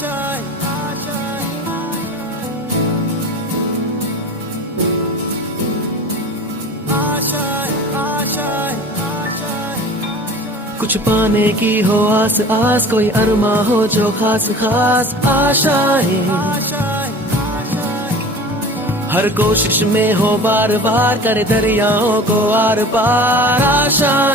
आशाएं आशाएं आशाएं कुछ पाने की हो आस आस, कोई अरमा हो जो खास खास आशाएं, हर कोशिश में हो बार बार, करे दरियाओं को आर पार आशाएं।